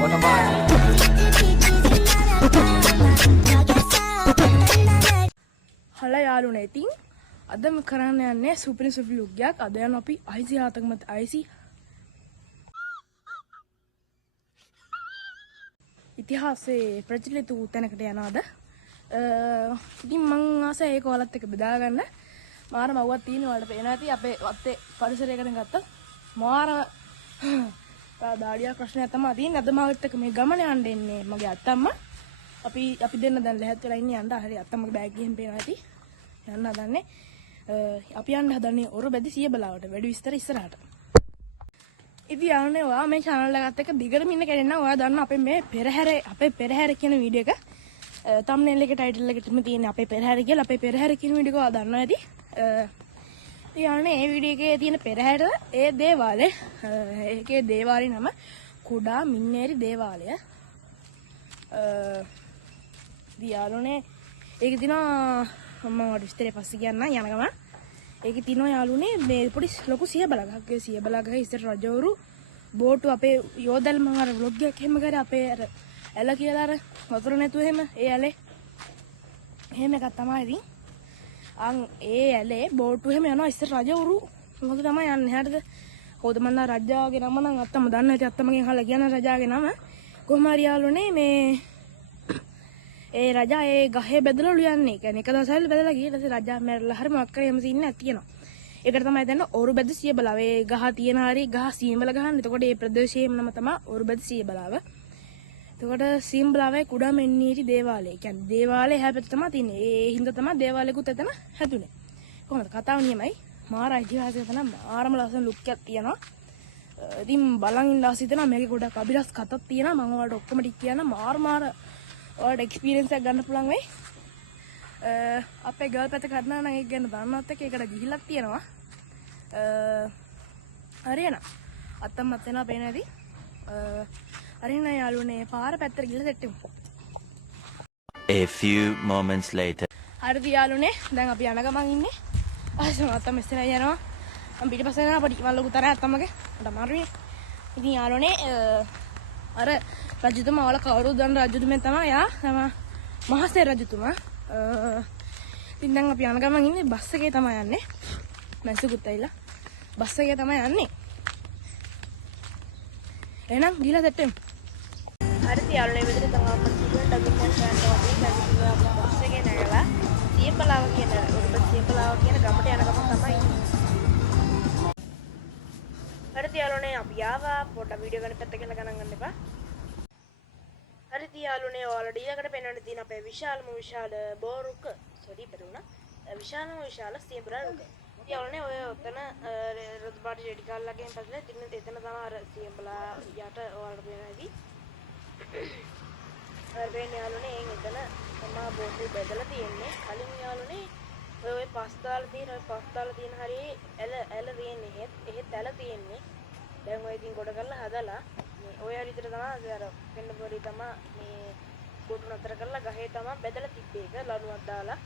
හල යාළුවනේ ඉතින් අද මම කරන්න යන්නේ සුපිරි ලුක් එකක්. අද යන අපි IC ආතකමත් IC ඉතිහාසයේ ප්‍රචලිත වූ තැනකට යනවාද. ඉතින් මං ආසයි ඒක ඔයාලත් එක්ක බෙදා ගන්න. මාර මව්වක් තියෙන වලට පේනවා ඇති අපේ වත්තේ පරිසරයකට ගත්තා. මාර දාඩියක් ප්‍රශ්නයක් තමයි තියෙන්නේ. අද මාවත් එක්ක මේ ගමන යන්න එන්නේ මගේ අත්තම්මා. අපි දෙන්න දැන් ලැහත් වෙලා ඉන්නේ යන්න. හරි අත්තම්මගේ බෑග් එකෙන් පේනවා ඇති. යන්න හදන්නේ. අපි යන්න හදන්නේ ඔරබැදි සියබලාවට. වැඩි විස්තර ඉස්සරහට. ඉතින් යන්නේ ඔයා මේ channel එකත් එක්ක දිගටම ඉන්න කෙනෙක් නම් ඔයා දන්න අපේ මේ පෙරහැර කියන වීඩියෝ එක thumbnail එකේ title එකෙම තියෙන අපේ පෙරහැර කියලා. අපේ පෙරහැර කියන වීඩියෝ එක ඔයා දන්නවා ඇති. ඉතින් යන්නේ මේ වීඩියෝ එකේ තියෙන පෙරහැර ඒ දේවාලේ ඒකේ දේවාලේ නම කුඩා මින්නේරි දේවාලය. යාළුවනේ ඒක දිනා මම විස්තරේ පස්සේ කියන්න යන ගමන් ඒකේ තියෙනවා යාළුවනේ මේ පොඩි ලොකු සියබලගහක්. ඒ සියබලගහ ඉස්සර රජවරු බෝටු අපේ යෝදල් මම අර vlog එකක් එහෙම කරේ අපේ අර ඇල කියලා අර වතුර නැතුව එහෙම ඒ ඇලේ එහෙම එකක් තමයි ඉතින්. ඒ ඇලේ බෝටු එහෙම යනවා ඉස්සර රජවරු මොකද තමයි යන්නේ. හරිද? හොදමන්නා රජාගේ නම නම් අත්තම දන්න ඇති. අත්තමගෙන් අහලා කියන රජාගේ නම කොහොම හරි යාළුවනේ මේ ඒ රජා ඒ ගහේ බෙදලලු යන්නේ. කියන්නේ එක දවසක් බෙදලා ගියේ. ඊට පස්සේ රජා මැරලා හරි මොකක් කරේ එහෙම සීන් එකක් තියෙනවා. ඒකට තමයි දැන් ඔරුබැද සියබලාව. ඒ ගහ තියෙන හරි ගහ සීඹල ගහන්න. එතකොට මේ ප්‍රදේශයේම නම තමයි ඔරුබැද සියබලාව. එතකොට සීඹලාවේ කුඩා මෙන්නීරි දේවාලය. කියන්නේ දේවාලේ එහා පැත්තේ තමයි තියෙන්නේ. ඒ හින්දා තමයි දේවාලෙකුත් එතන හැදුනේ. කොහොමද කතාව නියමයි. මාර ඉතිහාසය තමයි ආරම ලස්සන ලුක් එකක් තියෙනවා. ඉතින් බලන් ඉන්න ආස හිතෙනවා මේකේ ගොඩක් අභිරස් කතාවක් තියෙනවා. මම ඔයාලට ඔක්කොම ටික කියන්න මාර ඔයාලට එක්ස්පීරියන්ස් එකක් ගන්න පුළුවන් වෙයි. අපේ ගර්ල් පැත්ත කරනවා නම් ඒක ගැන දන්නවත් එක්ක ඒකට ගිහිල්ලක් තියෙනවා. හරියන අත්තම්මත් වෙනවා පේන ඇති. හරියන යාළුවනේ පාර පැත්තට ගිහලා සෙට් වෙමු. A few moments later. හරිද යාළුවනේ දැන් අපි යන ගමන් ඉන්නේ. අතම ඉස්සරහ යනවා. මම පිටිපස්සේ යනවා පොඩි මම ලොකු තරහ අත්තම්මගේ. මට අමාරුයි. ඉතින් යාළුවනේ අර රජතුමා වල කවුරුද දන්න රජතුමෙන් තමයි යා මහසේ රජතුමා. ඉතින් දැන් අපි යන ගමන් ඉන්නේ බස් එකේ තමයි යන්නේ. මැස්සුකුත් ඇවිල්ලා බස් එකේ තමයි යන්නේ. එහෙනම් ගිහලා සෙට් වෙමු. හරිද යාළුවනේ මෙතන තමයි අපිට සිදුවෙන ඩබල් යනවා. අපි බස් එකේ නැගලා සියපලාව කියන උඩ සියපලාව කියන ගමට යන ගමන් තමයි ඉන්නේ. හරිද යාළුවනේ අපි ආවා. පොඩ්ඩක් වීඩියෝ ගන්න පැත්ත කියලා ගණන් ගන්න එපා. හරිද යාළුවනේ ඔයාලට ඊළඟට පෙන්වන්න තියෙන අපේ විශාල බෝරුක පෙරුණා. විශාල සියඹලා රුක. ඉතින් යාළුවනේ ඔය ඔතන රොත් පාටි රෙඩි කාල්ලා ගෙන් පස්සේ එතන තමයි අර සියඹලා යට ඔයාලට පේනවාදී. අර වෙන්නේ යාළුවනේ එතන තමයි බෝටු බෙදලා තියෙන්නේ. කලින් යාළුවනේ ඔය පස් දාලා තියෙන හරිය ඇල තියෙන්නේ. එහෙත් ඇල තියෙන්නේ. දැන් ඔය ඉතින් ගොඩ කරලා හදලා මේ ඔය විතර තමයි අර වෙන්න පොඩි තමයි මේ බෝටු නතර කරලා ගහේ තමයි බෙදලා තිබ්බේ ඒක ලණුවක් දාලා.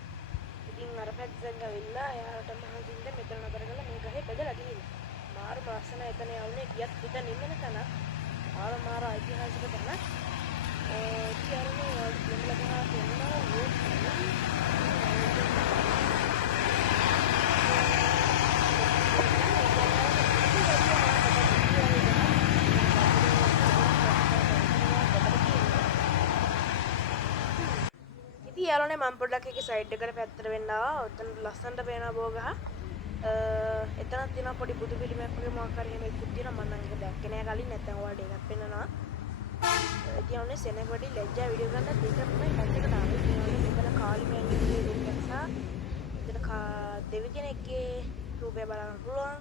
ඉතින් අර පැත්තෙන් ගවිලා එයාට මහන්සින්ද මෙතන නතර කරලා මේ ගහේ බෙදලා තියෙන්නේ. මාර ලස්සන එතන යවුනේ ගියත් පිට නිමන තන. මාර ඓතිහාසික තන. කියන්නේ දෙමළ ගහ තියෙනවා යාළුවනේ මම පොඩ්ඩක් එකේ සයිඩ් එකට පැත්තට වෙන්න ආවා. ඔතන ලස්සනට පේනවා බෝගහ. එතනක් තියෙනවා පොඩි බුදු පිළිමයක් වගේ මොකක් හරි එහෙම එකක් තියෙනවා. මම නම් ඒක දැක්කේ නෑ කලින්. නැත්නම් ඔයාලට ඒකත් පෙන්නනවා. යාළුවනේ සෙනග වැඩි ලැජ්ජා වීඩියෝ ගන්න දෙකක්මයි පැත්තකට ආවේ. යාළුවනේ මෙතන කාලි මෑණියගේ රූපයක් සහ මෙතන දෙවි කෙනෙක්ගේ රූපය බලන්න පුළුවන්.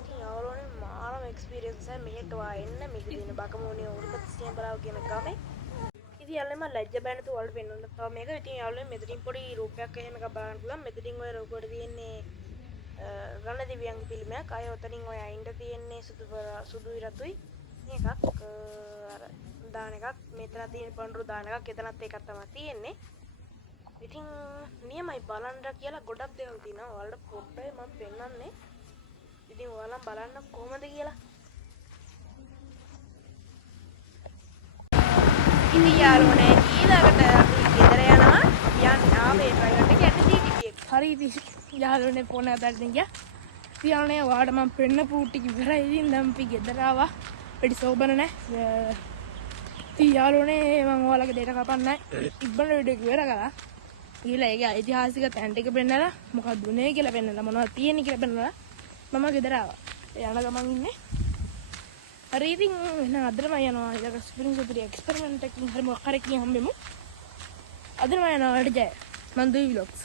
ඉතින් යාළුවනේ මාරම එක්ස්පීරියන්ස් එක මෙහෙට වා එන්න මේක දින බකමෝනේ උරුපත් සියඹලාව කියන ගමේ. යාළුවනේ මම ලැජ්ජ බෑන තු වලට පෙන්වන්න තව මේක. ඉතින් යාළුවනේ මෙතනින් පොඩි රූපයක් එහෙම එකක් බලන්න පුළුවන්. මෙතනින් ඔය රූපෙට තියෙන්නේ රණ දිව්‍යංග පිළිමයක්. අය ඔතනින් ඔය අයින්ද තියෙන්නේ සුදුයි රතුයි එකක් අර දාන එකක්. මෙතන තියෙන පඳුරු දාන එකක්. එතනත් එකක් තමයි තියෙන්නේ. ඉතින් නියමයි බලන්න කියලා ගොඩක් දේවල් තියෙනවා. ඔයාලට පොඩ්ඩයි මම පෙන්වන්නේ. ඉතින් ඔයාලා බලන්න කොහොමද කියලා. ඉතින් යාළුවනේ ඊළඟට අපි ගෙදර යනවා. යන්න ආවේ ඩ්‍රයිවර්ට කියන්නේ සීටි. හරි ඉතින් යාළුවනේ ෆෝන් එකක් ගියා. යාළුවනේ ඔයාලට මම පෙන්න පූටි ඉවරයි. ඉතින් දැන් අපි ගෙදර ආවා. වැඩි සෝබන නැහැ. ඉතින් යාළුවනේ මම ඔයාලගේ දෙයට කපන්නේ ඉබ්බන වීඩියෝ එක ඉවර කරා. ඊළඟ ඒකේ ඓතිහාසික තැන් ටික පෙන්නලා මොකක්ද උනේ කියලා පෙන්නලා මොනවද තියෙන්නේ කියලා පෙන්නලා මම ගෙදර ආවා. යන ගමන් ඉන්නේ. හරි ඉතින් එහෙනම් අදට මම යනවා ඊළඟ ස්ප්‍රින්ග් සුපිරි එක්ස්පෙරිමන්ට් එකකින් හරි මොකක් හරි එකකින් හම්බෙමු. අදට මම යනවා වැඩ ජය. මන් දුයි vlogs.